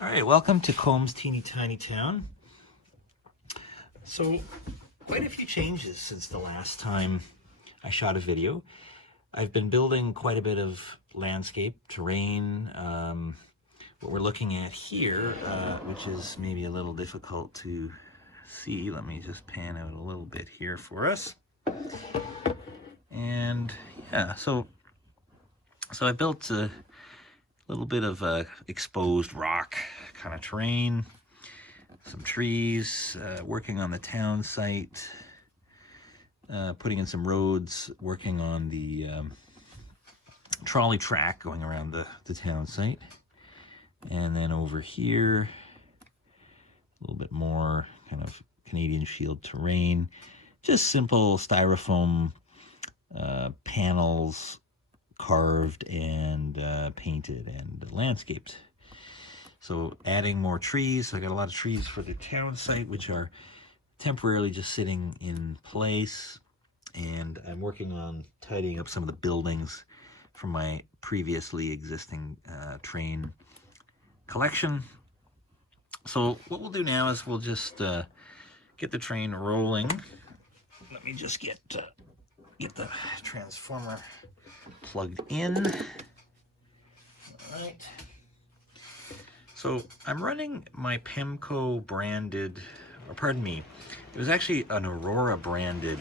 All right, welcome to Kohm's teeny tiny town. So, quite a few changes since the last time I shot a video. I've been building quite a bit of landscape, terrain. What we're looking at here, which is maybe a little difficult to see. Let me just pan out a little bit here for us. And yeah, so I built a little bit of exposed rock kind of terrain, some trees, working on the town site, putting in some roads, working on the trolley track going around the town site. And then over here, a little bit more kind of Canadian Shield terrain, just simple styrofoam panels, carved and painted and landscaped. So adding more trees. I got a lot of trees for the town site, which are temporarily just sitting in place. And I'm working on tidying up some of the buildings from my previously existing train collection. So what we'll do now is we'll just get the train rolling. Let me just get the transformer plugged in. All right. So I'm running my Pemco branded, or pardon me, it was actually an Aurora branded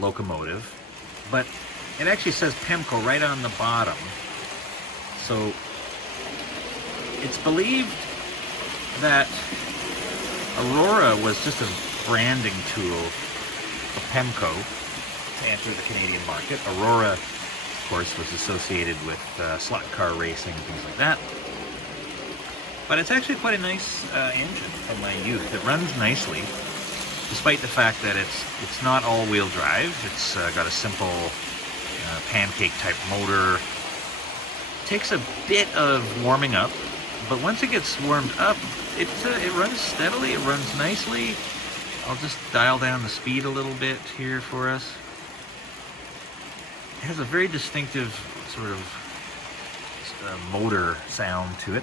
locomotive, but it actually says Pemco right on the bottom. So it's believed that Aurora was just a branding tool of Pemco to enter the Canadian market. Aurora, of course, was associated with slot car racing, things like that. But it's actually quite a nice engine from my youth. It runs nicely, despite the fact that it's not all-wheel drive. It's got a simple pancake-type motor. It takes a bit of warming up, but once it gets warmed up, it runs steadily, it runs nicely. I'll just dial down the speed a little bit here for us. It has a very distinctive sort of motor sound to it.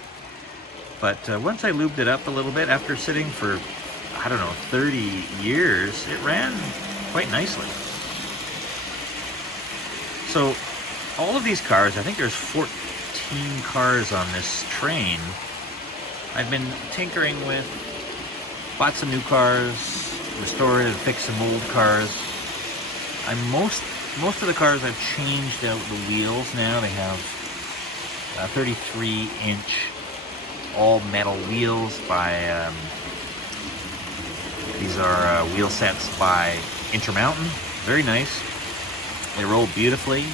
But once I lubed it up a little bit, after sitting for, I don't know, 30 years, it ran quite nicely. So all of these cars, I think there's 14 cars on this train, I've been tinkering with, bought some new cars, restored and fixed some old cars. Most of the cars I've changed out the wheels now. They have 33-inch all metal wheels by, these are wheel sets by Intermountain. Very nice. They roll beautifully.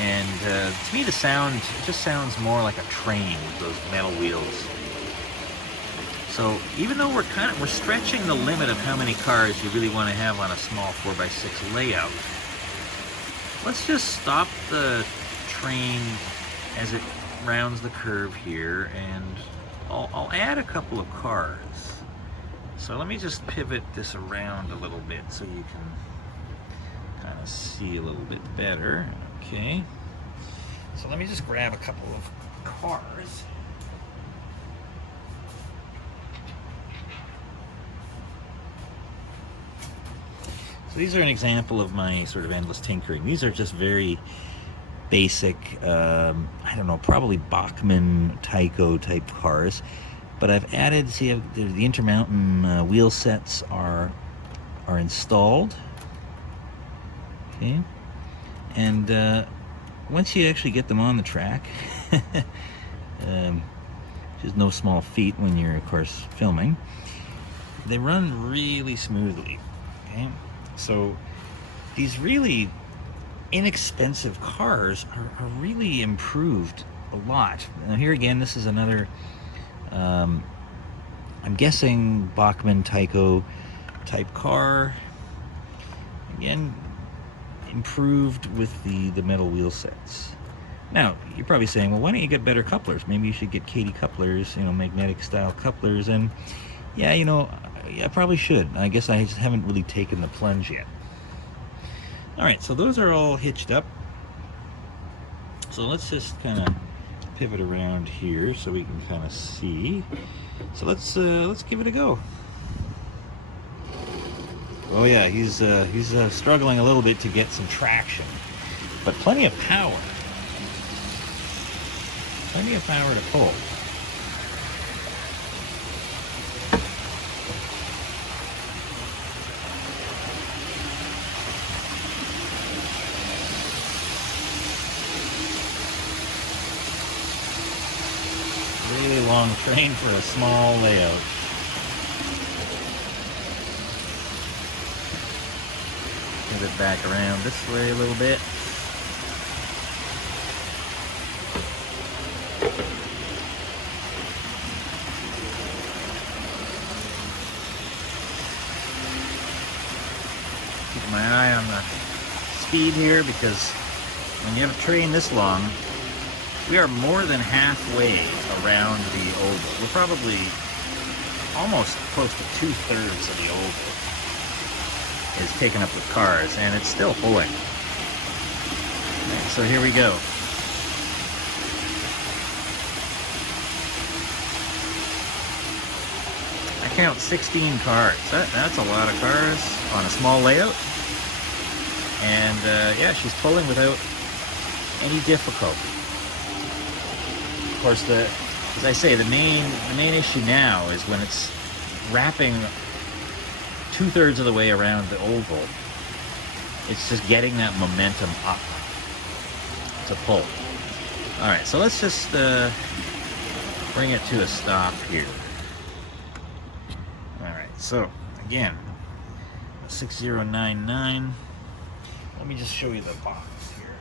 And to me the sound just sounds more like a train with those metal wheels. So even though we're stretching the limit of how many cars you really want to have on a small 4x6 layout, let's just stop the train as it rounds the curve here, and I'll add a couple of cars. So let me just pivot this around a little bit so you can kind of see a little bit better. Okay. So let me just grab a couple of cars. So these are an example of my sort of endless tinkering. These are just very basic, I don't know, probably Bachmann Tyco type cars. But I've added, see, the Intermountain wheel sets are installed. Okay. And once you actually get them on the track, which is no small feat when you're, of course, filming, they run really smoothly. Okay. So these really inexpensive cars are really improved a lot. Now here again, this is another, I'm guessing Bachmann Tyco type car. Again, improved with the metal wheel sets. Now, you're probably saying, well, why don't you get better couplers? Maybe you should get Katy couplers, magnetic style couplers. And yeah, I probably should. I guess I just haven't really taken the plunge yet. All right, so those are all hitched up. So let's just kind of pivot around here so we can kind of see. So let's give it a go. Oh yeah, he's struggling a little bit to get some traction, but plenty of power. Plenty of power to pull. Really long train for a small layout. Pivot back around this way a little bit. Keep my eye on the speed here, because when you have a train this long, we are more than halfway around the oval. We're probably almost close to 2/3 of the oval is taken up with cars, and it's still pulling. So here we go. I count 16 cars. That's a lot of cars on a small layout. And yeah, she's pulling without any difficulty. Of course, as I say, the main issue now is when it's wrapping 2/3 of the way around the oval. It's just getting that momentum up to pull. All right, so let's just bring it to a stop here. All right, so again, 6099. Let me just show you the box here.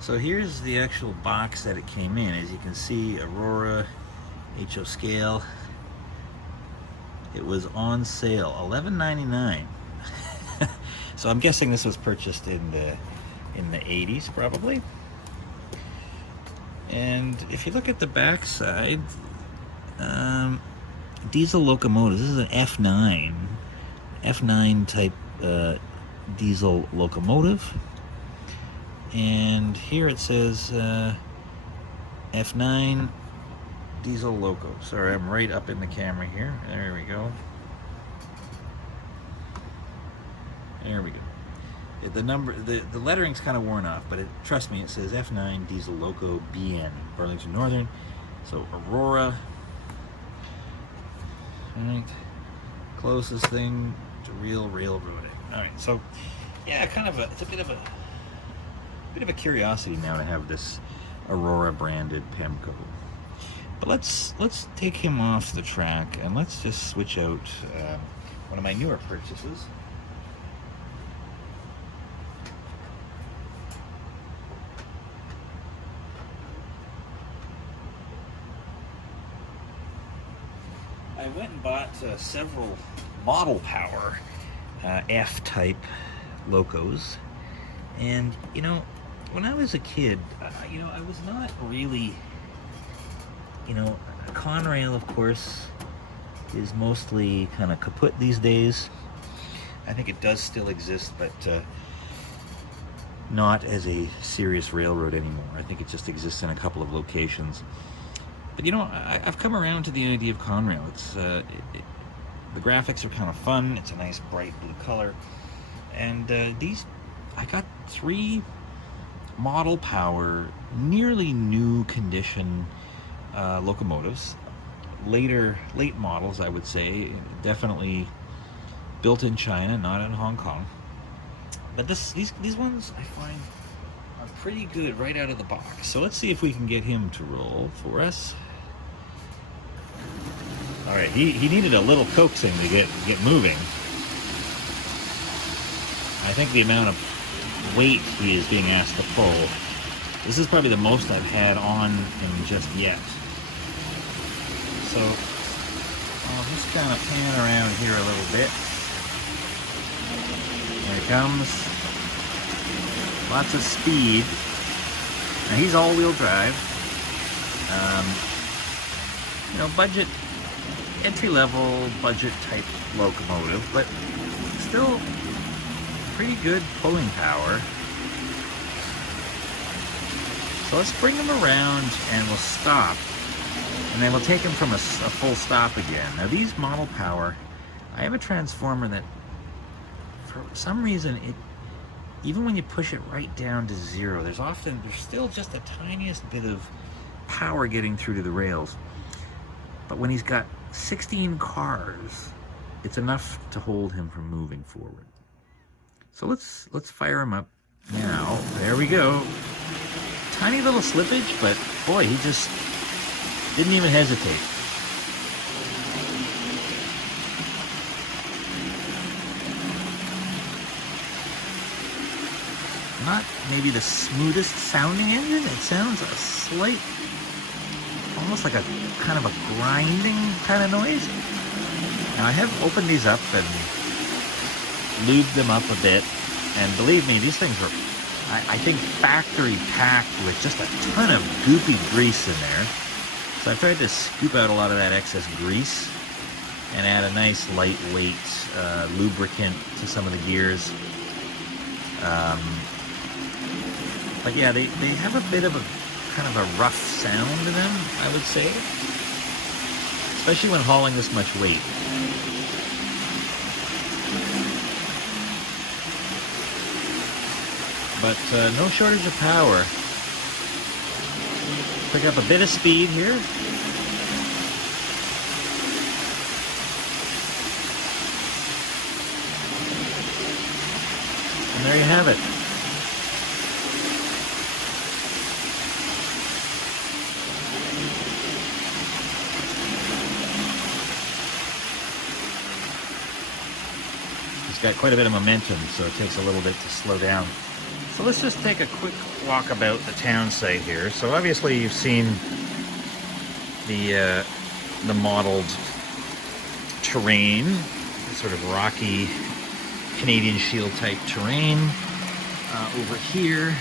So here's the actual box that it came in. As you can see, Aurora, HO scale. It was on sale, $11.99. So I'm guessing this was purchased in the 80s, probably. And if you look at the back side, diesel locomotive. This is an F9 type diesel locomotive. And here it says F9 diesel loco. Sorry, I'm right up in the camera here. There we go. There we go. The lettering's kind of worn off, but trust me, it says F9 diesel loco BN, Burlington Northern. So Aurora. Right. Closest thing to real railroading. All right. So yeah, it's a bit of a curiosity now to have this Aurora branded Pemco. But let's take him off the track and let's just switch out one of my newer purchases. I went and bought several model power F-type locos, and you know, when I was a kid, you know, I was not really, you know, Conrail, of course, is mostly kind of kaput these days. I think it does still exist, but not as a serious railroad anymore. I think it just exists in a couple of locations. But you know, I've come around to the idea of Conrail. It's the graphics are kind of fun. It's a nice bright blue color, and I got 3 model power, nearly new condition locomotives. Late models, I would say, definitely built in China, not in Hong Kong. But these ones I find are pretty good right out of the box. So let's see if we can get him to roll for us. All right, he needed a little coaxing to get moving. I think the amount of weight he is being asked to pull, this is probably the most I've had on him just yet. So I'll just kind of pan around here a little bit. There he comes. Lots of speed. Now he's all-wheel drive. You know, budget, entry-level budget type locomotive, but still pretty good pulling power. So let's bring them around and we'll stop. And then we'll take them from a full stop again. Now these model power, I have a transformer that for some reason, even when you push it right down to zero, there's still just the tiniest bit of power getting through to the rails. But when he's got 16 cars, it's enough to hold him from moving forward. So let's fire him up now. There we go. Tiny little slippage, but boy, he just didn't even hesitate. Not maybe the smoothest sounding engine. It sounds a slight, almost like a kind of a grinding kind of noise. Now I have opened these up and lubed them up a bit, and believe me, these things were, I think, factory packed with just a ton of goopy grease in there. So I've tried to scoop out a lot of that excess grease and add a nice lightweight lubricant to some of the gears. But yeah, they have a bit of a kind of a rough sound to them, I would say, especially when hauling this much weight. But no shortage of power. Pick up a bit of speed here. And there you have it. It's got quite a bit of momentum, so it takes a little bit to slow down. So let's just take a quick walk about the town site here. So obviously you've seen the modeled terrain, sort of rocky Canadian Shield type terrain. Over here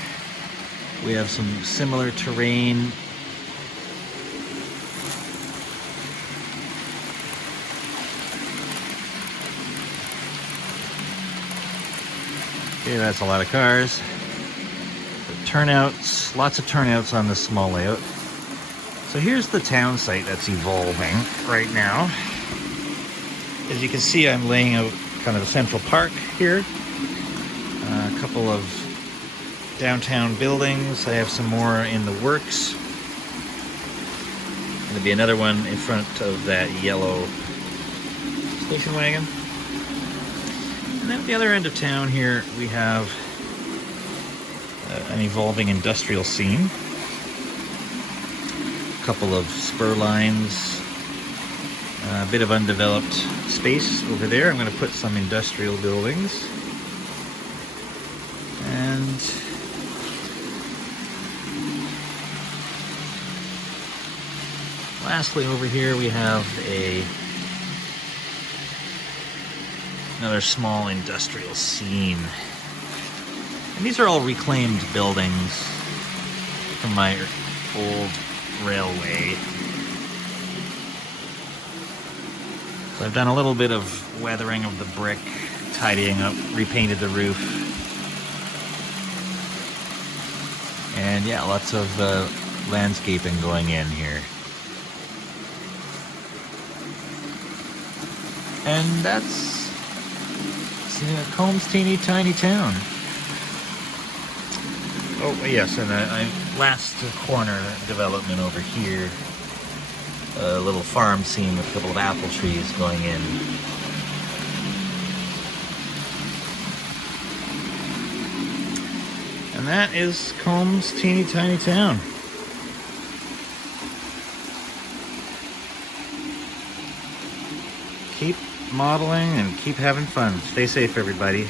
we have some similar terrain. Okay, that's a lot of cars. Turnouts, lots of turnouts on this small layout. So here's the town site that's evolving right now. As you can see, I'm laying out kind of a central park here. A couple of downtown buildings. I have some more in the works. There'll be another one in front of that yellow station wagon. And then at the other end of town here, we have an evolving industrial scene. A couple of spur lines, a bit of undeveloped space over there. I'm going to put some industrial buildings. And lastly, over here we have another small industrial scene. And these are all reclaimed buildings from my old railway. So I've done a little bit of weathering of the brick, tidying up, repainted the roof. And yeah, lots of landscaping going in here. And that's Kohm's teeny tiny town. Oh yes, and last corner development over here, a little farm scene with a couple of apple trees going in. And that is Kohm's teeny tiny town. Keep modeling and keep having fun. Stay safe, everybody.